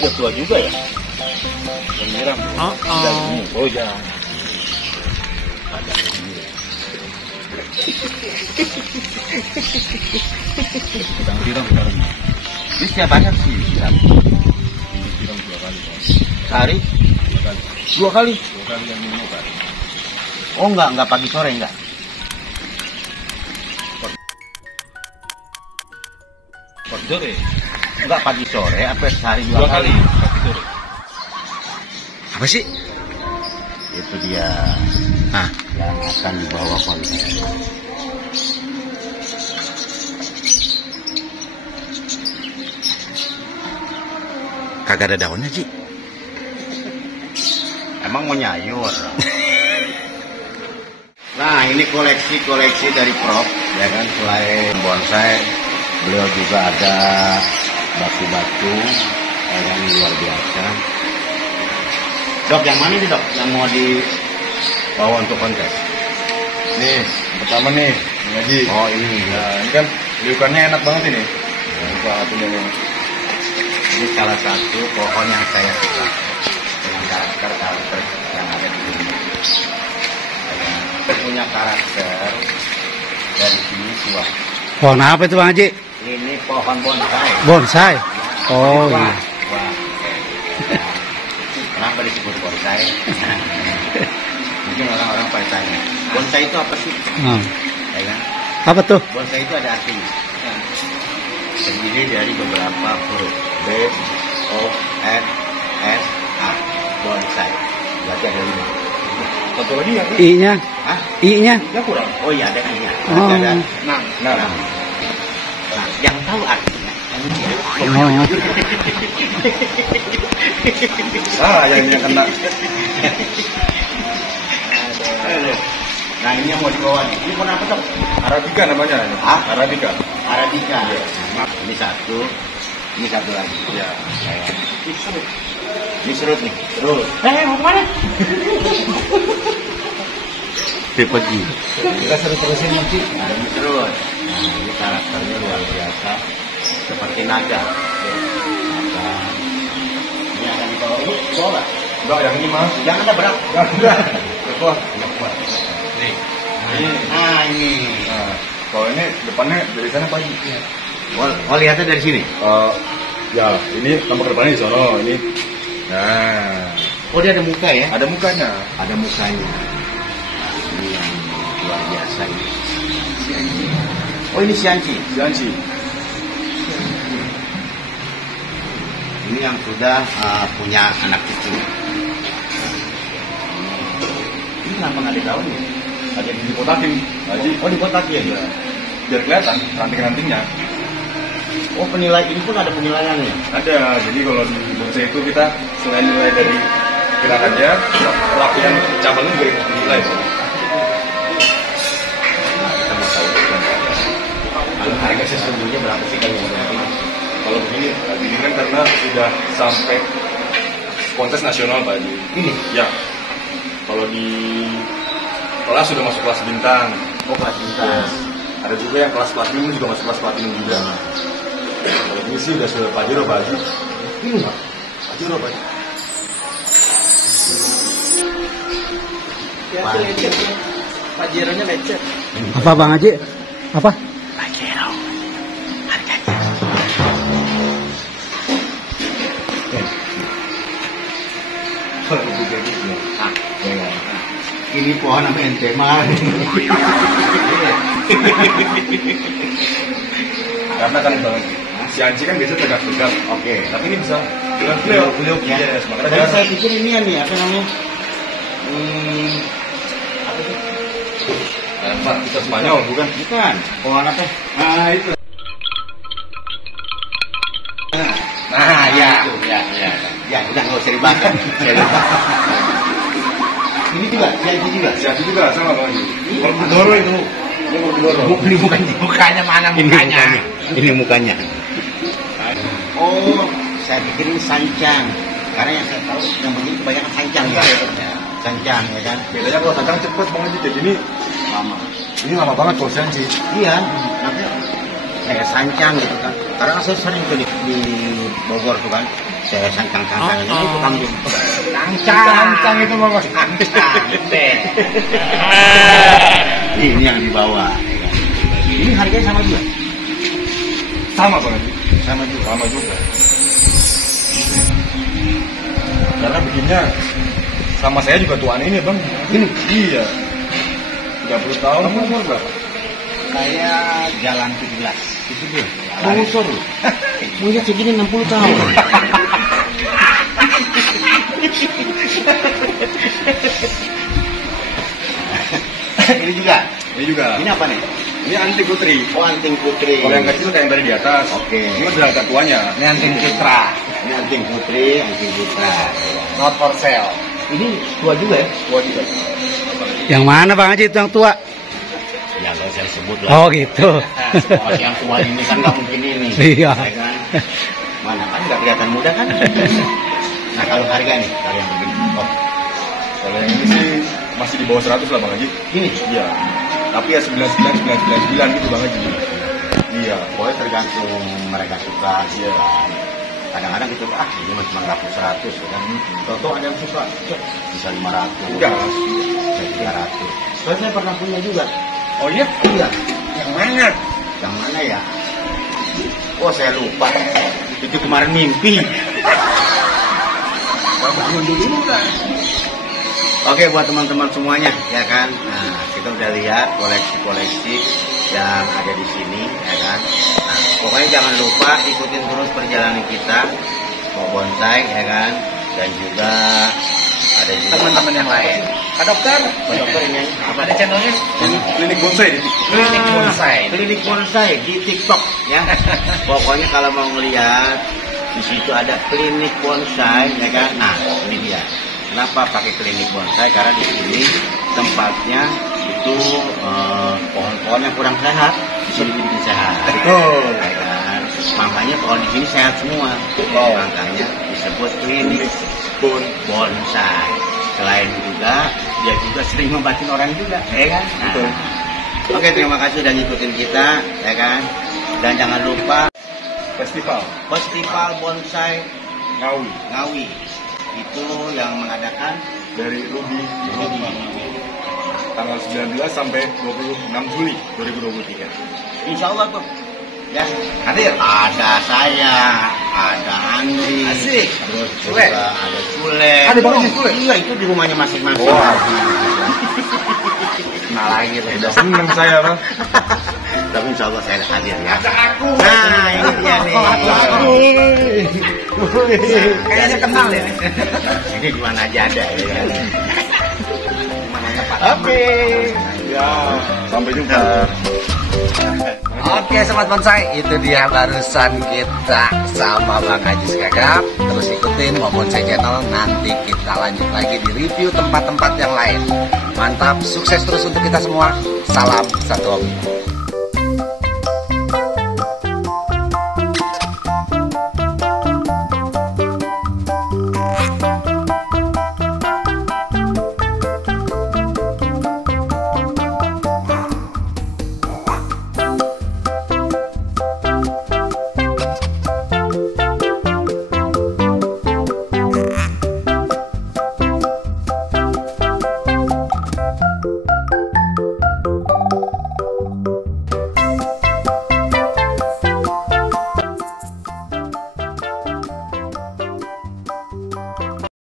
udah tua juga ya? Yang nyiram. Oh ya. Ada ini. Sedang siram sekarang. Ini setiap banyak sih siram. Siram 2 kali. Sehari? 2 kali. 2 kali? 2 kali yang minum kan. Oh enggak pagi sore enggak? Pagi sore? Enggak pagi sore, apa sehari 2 kali? Pagi sore. Apa sih? Itu dia. Nah, Yang akan dibawa konten. kagak ada daunnya, Ji. Emang mau nyayur. Nah, ini koleksi dari Prof, ya kan, selain bonsai, beliau juga ada batu-batu, ya kan, luar biasa. Dok, yang mana nih dok? Yang mau dibawa untuk kontes? Nih, pertama nih, ngaji. Oh ini, Nah, ini kan liukannya enak banget ini. Nah, buka satunya nih. ini salah satu pohon yang saya suka dengan karakter yang ada di sini. Saya punya karakter dari sini suah. Pohon apa itu, Bang Haji? Ini pohon bonsai. Bonsai. Oh iya. Wah. Kenapa disebut bonsai? Mungkin orang-orang pada tanya, bonsai itu apa sih? Ya kan? Apa tuh? Bonsai itu ada artinya. Terdiri dari beberapa huruf B, O, N, S, A. Bonsai. Berarti ada 5. Satu lagi ya? I-nya? Hah? I-nya? Ya kurang. Oh iya ada I-nya. Oh. Ada 6. Nah, Nah, yang tahu artinya. Oh. yang kena. Nah ini yang mau dibawa nih. Ini pohon apa dok? Arabica namanya. Hah? Arabica. Arabica. Ini satu. Ini satu lagi. Ya. Ini serut nih. Serut. Mau kemana? Tipe G. Kita seru-terusin nanti. Nah, ini serut. Nah, ini karakternya luar biasa. Seperti naga. Naga. Ini akan dibawa. Ini bawa nggak? Enggak, yang ini mah. Jangan ada berat. Enggak. Kuat. Nih. Nah ini. Nah, kalau ini depannya dari sana pagi. Oh lihatnya dari sini. Ya, ini tampak ke depannya di sono. Ini. Nah, Oh dia ada muka ya? ada mukanya. Ada mukanya. Nah, ini yang luar biasa ini. Oh ini sianci. Janji. Ini yang sudah punya anak cucu. Ini kenapa nggak ada daunnya? Ada di kotakin. Haji. Oh di kotak ya? Ya. Biar kelihatan ranting-rantingnya. Oh penilai ini pun ada penilaiannya. Ada. Jadi kalau di bonsai itu kita selain nilai dari gerakannya, rapian cabangnya juga dinilai. Kita mau tahu kalau harga sesungguhnya berapa sih kalau ini? Kalau begini kan karena sudah sampai kontes nasional Pak Haji. Ini? Ya. Kalau di kelas sudah masuk kelas bintang. Oh kelas bintang. Ada juga yang kelas platinum juga masuk kelas platinum juga. Kalau ini sih sudah Pajero Pak Haji. Ini nggak? Pajero Pak Haji. Ya, lecet. Pajeronya lecet. Apa, Bang Haji? Apa? Pajero. Harganya. Kalau itu kayak gitu ya. Ini pohon apa ente mah? Karena kan Bang, si Anji kan biasa tegak-tegak. Oke. Tapi ini bisa beliau Ya. yes, makanya Tadi dia saya pikir ini ya nih apa namanya? Apa itu? Pak kita Spanyol bukan? Bukan. Pohon apa? Nah itu. Nah, ya. Ya, udah nggak usah dibakar. Ini juga, sianci juga. Si Anji juga sama Bang Haji. Borgudoro itu. Ini Borgudoro. Ini mukanya. Mukanya mana mukanya? Ini mukanya. Oh, saya pikir ini sancang. Karena yang saya tahu yang begini kebanyakan sancang ya. Sancang ya kan. Bedanya kalau kacang cepet Bang Haji kayak gini Lama. ini lama banget kalau si Anji. Iya. Nanti saya sancang gitu kan. Karena saya sering tuh di Bogor tuh kan, saya sancang-sancang ini tukang Cancang itu mah Mas. Ini yang dibawa. Ini harganya sama juga. Sama Bang Haji. Sama juga. Sama juga. Karena bikinnya sama saya juga tuan ini Bang. Ini Iya. 30 tahun. kamu umur berapa? Saya jalan 17. Itu dia. Bongsor. Punya segini 60 tahun. Ini juga. Ini juga. Ini apa nih? Ini anting putri. Oh, anting putri. Kalau yang kecil kayak yang tadi di atas. Oke. Ini adalah agak tuanya. Ini anting putra. Ini anting putri, anting putra. Not for sale. Ini tua juga ya? Tua juga. Yang mana Bang Haji itu yang tua? Ya nggak usah sebut lah. Oh gitu. Kalau yang tua ini kan nggak mungkin ini. Iya. Ya kan? Mana kan nggak kelihatan muda kan? Nah kalau harga nih, kalau yang begini. Oh, Kalau yang ini sih masih di bawah 100 lah Bang Haji. ini. Iya. Tapi ya 99 gitu Bang Haji. Iya. Pokoknya tergantung mereka suka. Iya. Kadang-kadang gitu, ini mah cuma 100 ya kan. Toto ada yang suka, bisa 500. Udah. Bisa 300. Soalnya saya pernah punya juga. Oh iya? Iya. Yang mana? Yang mana ya? Oh saya lupa. Itu kemarin mimpi. Bangun dulu kan. Oke buat teman-teman semuanya ya kan. Nah kita udah lihat koleksi-koleksi yang ada di sini ya kan. Nah, pokoknya jangan lupa ikutin terus perjalanan kita mau bonsai ya kan. Dan juga ada juga Teman-teman yang lain. Pak Dokter. Pak Dokter ini apa Ada channelnya? Klinik bonsai di Klinik Bonsai. Klinik bonsai di TikTok ya. Pokoknya kalau mau ngelihat di situ ada klinik bonsai ya kan. Nah, ini dia. Kenapa pakai klinik bonsai? Karena di sini tempatnya itu pohon-pohon yang kurang sehat di sini dibikin sehat. Betul. Ya kan? Makanya pohon di sini sehat semua. Makanya disebut klinik bonsai. Selain juga dia juga sering membantu orang juga, ya kan? Nah, Betul. Oke, terima kasih udah ngikutin kita, ya kan? Dan jangan lupa Festival Festival Bonsai Ngawi Ngawi itu yang mengadakan dari Rudi tanggal 19 sampai 26 Juli 2023. Insya Allah tuh ya Hadir. ada saya, ada Andri, Asik. terus Sule. juga ada Sule. Ada Bang Haji Sule? Iya itu di rumahnya masing-masing. Wah. Nah lagi Udah seneng saya Bang. tapi insya Allah saya hadir ya. Aku. Nah ini dia nih. Kayaknya kenal ya. Ini di mana aja ada ya kan. Mana tempat. Oke. Ya, sampai jumpa. Oke Sobat Bonsai, itu dia barusan kita sama Bang Haji Segagap. Terus ikutin Mau Bonsai Channel, nanti kita lanjut lagi di review tempat-tempat yang lain. Mantap, sukses terus untuk kita semua. Salam satu hobi.